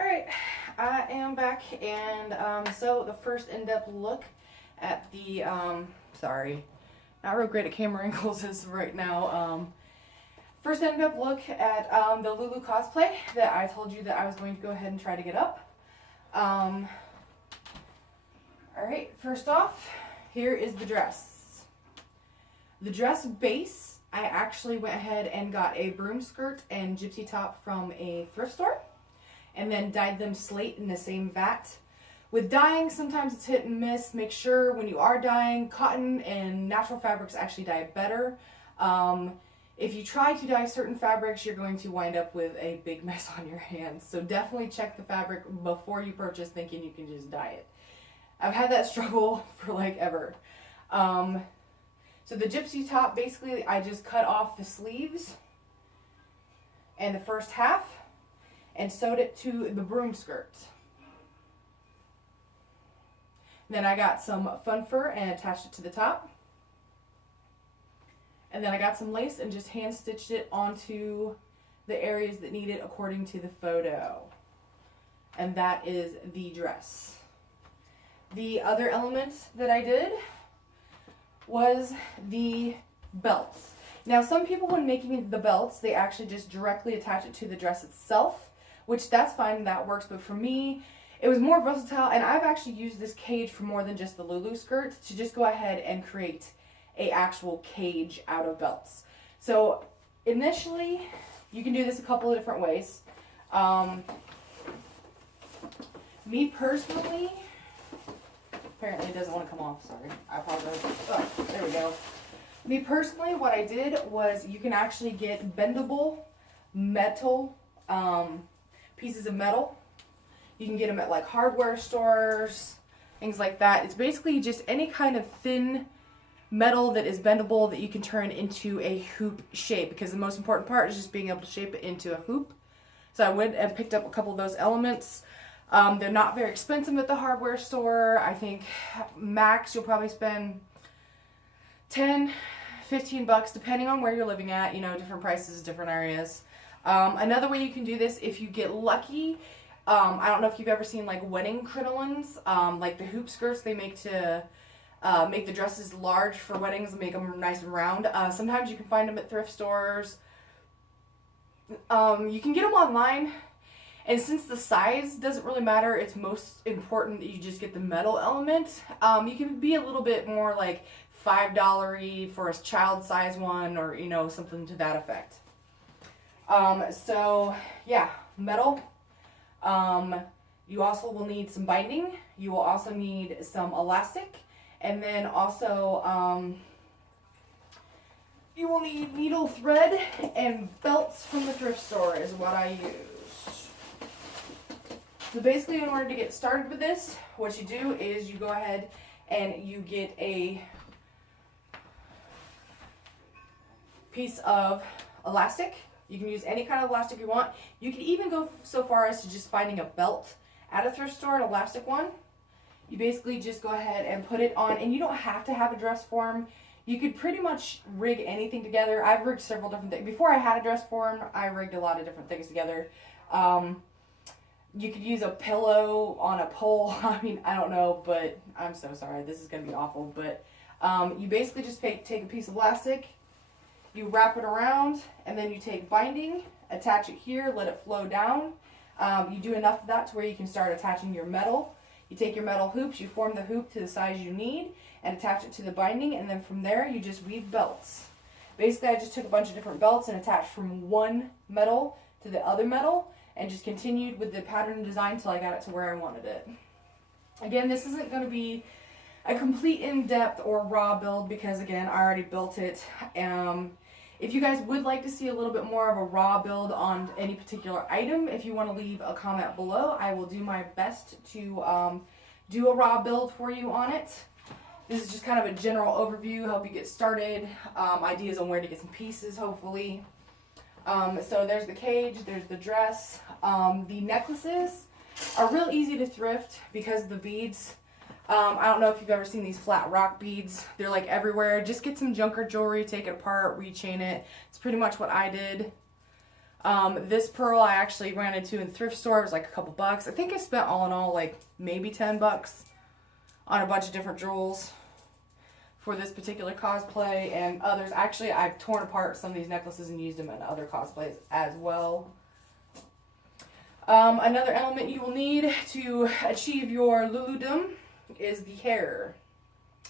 Alright, I am back, and so the first in-depth look at the, sorry, not real great at camera angles as right now. First in-depth look at the Lulu cosplay that I told you that I was going to go ahead and try to get up. Alright, first off, here is the dress. The dress base, I actually went ahead and got a broom skirt and gypsy top from a thrift store, and then dyed them slate in the same vat. With dyeing, sometimes it's hit and miss. Make sure when you are dyeing, cotton and natural fabrics actually dye better. If you try to dye certain fabrics, you're going to wind up with a big mess on your hands. So definitely check the fabric before you purchase thinking you can just dye it. I've had that struggle for like ever. So the gypsy top, basically I just cut off the sleeves and the first half and sewed it to the broom skirt. Then I got some fun fur and attached it to the top. And then I got some lace and just hand stitched it onto the areas that need it according to the photo. And that is the dress. The other element that I did was the belts. Now some people, when making the belts, they actually just directly attach it to the dress itself, which that's fine, that works, but for me, it was more versatile, and I've actually used this cage for more than just the Lulu skirt to just go ahead and create a actual cage out of belts. So initially, you can do this a couple of different ways. Me personally, apparently it doesn't want to come off, sorry, I apologize. Oh, there we go. Me personally, what I did was you can actually get bendable metal pieces of metal. You can get them at like hardware stores, things like that. It's basically just any kind of thin metal that is bendable that you can turn into a hoop shape, because the most important part is just being able to shape it into a hoop. So I went and picked up a couple of those elements. They're not very expensive at the hardware store. I think max you'll probably spend 10, 15 bucks depending on where you're living at, you know, different prices, different areas. Another way you can do this, if you get lucky, I don't know if you've ever seen like wedding crinolines, like the hoop skirts they make to make the dresses large for weddings and make them nice and round. Sometimes you can find them at thrift stores. You can get them online, and since the size doesn't really matter, it's most important that you just get the metal element. You can be a little bit more like $5 for a child size one, or you know, something to that effect. So yeah, metal. You also will need some binding. You will also need some elastic, and then also you will need needle thread and belts from the thrift store is what I use. So basically, in order to get started with this, what you do is you go ahead and you get a piece of elastic. You can use any kind of elastic you want. You can even go so far as to just finding a belt at a thrift store, an elastic one. You basically just go ahead and put it on, and you don't have to have a dress form. You could pretty much rig anything together. I've rigged several different things. Before I had a dress form, I rigged a lot of different things together. You could use a pillow on a pole. I mean, I don't know, but I'm so sorry. This is going to be awful. But you basically just take a piece of elastic, you wrap it around, and then you take binding, attach it here, let it flow down. You do enough of that to where you can start attaching your metal. You take your metal hoops, you form the hoop to the size you need, and attach it to the binding, and then from there you just weave belts. Basically, I just took a bunch of different belts and attached from one metal to the other metal, and just continued with the pattern design until I got it to where I wanted it. Again, this isn't going to be a complete in-depth or raw build because, again, I already built it. If you guys would like to see a little bit more of a raw build on any particular item, if you want to leave a comment below, I will do my best to do a raw build for you on it. This is just kind of a general overview, help you get started, ideas on where to get some pieces, hopefully. So there's the cage, there's the dress. The necklaces are real easy to thrift because of the beads. I don't know if you've ever seen these flat rock beads. They're like everywhere. Just get some junker jewelry, take it apart, rechain it. It's pretty much what I did. This pearl I actually ran into in thrift store. It was like a couple bucks. I think I spent all in all like maybe 10 bucks on a bunch of different jewels for this particular cosplay and others. Actually, I've torn apart some of these necklaces and used them in other cosplays as well. Another element you will need to achieve your luludom is the hair.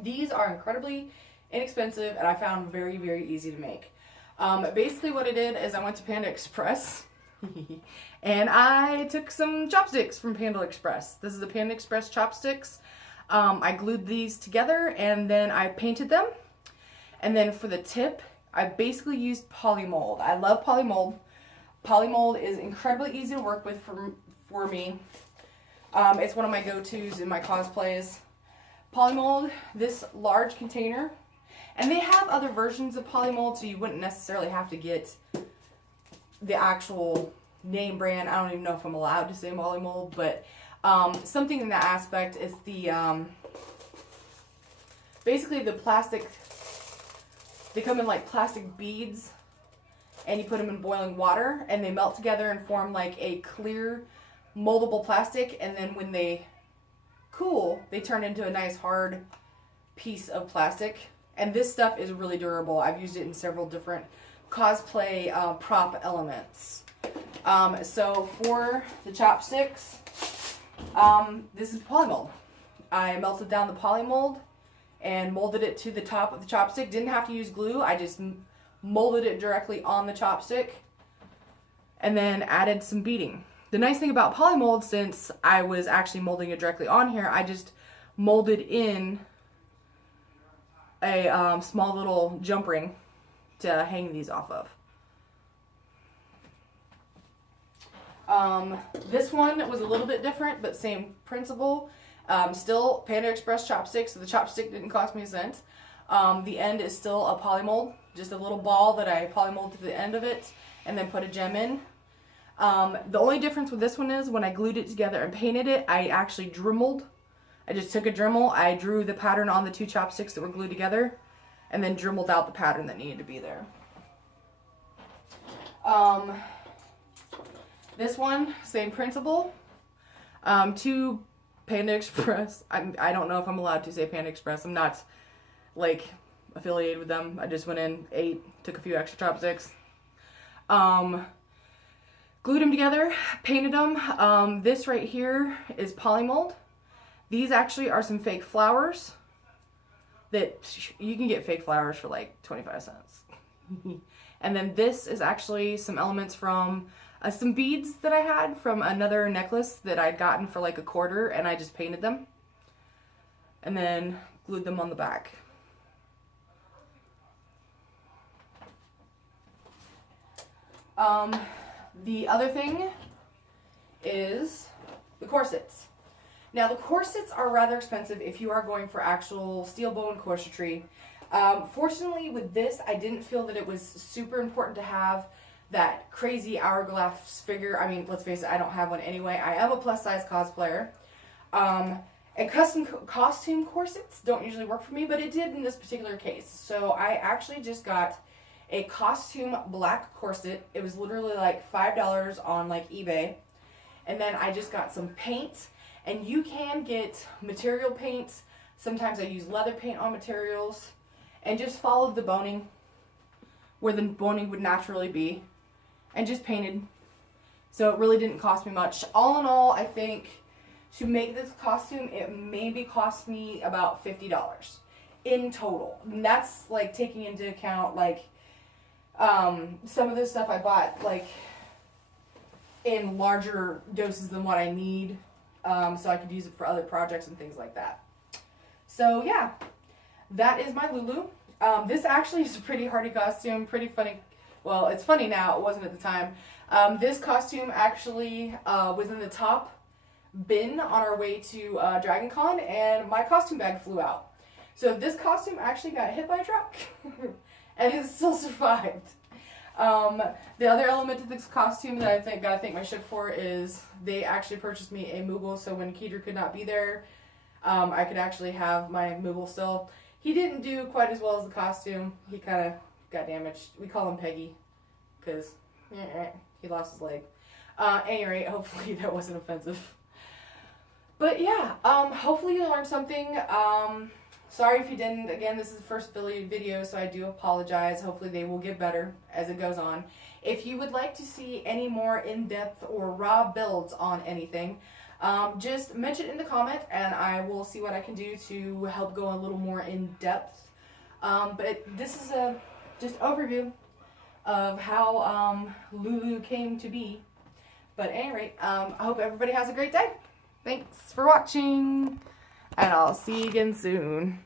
These are incredibly inexpensive and I found very, very easy to make. Basically what I did is I went to Panda Express and I took some chopsticks from Panda Express. This is the Panda Express chopsticks. I glued these together and then I painted them. And then for the tip, I basically used polymold. I love polymold. Polymold is incredibly easy to work with for me. It's one of my go-tos in my cosplays. Polymold, this large container. And they have other versions of polymold, so you wouldn't necessarily have to get the actual name brand. I don't even know if I'm allowed to say polymold, but something in that aspect is the basically the plastic. They come in like plastic beads, and you put them in boiling water, and they melt together and form like a clear, moldable plastic. And then when they cool, they turn into a nice hard piece of plastic. And this stuff is really durable. I've used it in several different cosplay prop elements. So for the chopsticks, this is polymold. I melted down the polymold and molded it to the top of the chopstick. Didn't have to use glue. I just molded it directly on the chopstick and then added some beading. The nice thing about polymold, since I was actually molding it directly on here, I just molded in a small little jump ring to hang these off of. This one was a little bit different, but same principle. Still Panda Express chopsticks, so the chopstick didn't cost me a cent. The end is still a polymold, just a little ball that I polymolded to the end of it and then put a gem in. The only difference with this one is when I glued it together and painted it, I actually dremeled. I just took a Dremel, I drew the pattern on the two chopsticks that were glued together, and then dremeled out the pattern that needed to be there. This one, same principle. To Panda Express. I don't know if I'm allowed to say Panda Express. I'm not like affiliated with them. I just went in, ate, took a few extra chopsticks. Glued them together, painted them. This right here is polymold. These actually are some fake flowers that you can get fake flowers for like 25 cents. And then this is actually some elements from some beads that I had from another necklace that I'd gotten for like $1.25, and I just painted them and then glued them on the back. The other thing is the corsets. Now the corsets are rather expensive if you are going for actual steel bone corsetry. Fortunately with this, I didn't feel that it was super important to have that crazy hourglass figure. I mean, let's face it, I don't have one anyway. I am a plus size cosplayer. And custom costume corsets don't usually work for me, but it did in this particular case. So I actually just got a costume black corset. It was literally like $5 on like eBay. And then I just got some paint. And you can get material paints. Sometimes I use leather paint on materials. And just followed the boning where the boning would naturally be. And just painted. So it really didn't cost me much. All in all, I think to make this costume, it maybe cost me about $50 in total. And that's like taking into account like some of this stuff I bought like in larger doses than what I need. So I could use it for other projects and things like that. So yeah, that is my Lulu. This actually is a pretty hardy costume, pretty funny. Well, it's funny now, it wasn't at the time. This costume actually was in the top bin on our way to Dragon Con, and my costume bag flew out. So this costume actually got hit by a truck, and it still survived. The other element to this costume that I think gotta thank my ship for is they actually purchased me a Moogle, so when Keeter could not be there, I could actually have my Moogle still. He didn't do quite as well as the costume. He kind of got damaged. We call him Peggy, because He lost his leg. At any rate, hopefully that wasn't offensive. But yeah, hopefully you learned something. Sorry if you didn't. Again, this is the first affiliate video, so I do apologize. Hopefully they will get better as it goes on. If you would like to see any more in-depth or raw builds on anything, just mention it in the comment and I will see what I can do to help go a little more in-depth. But this is a just overview of how Lulu came to be. But at any rate, I hope everybody has a great day. Thanks for watching, and I'll see you again soon.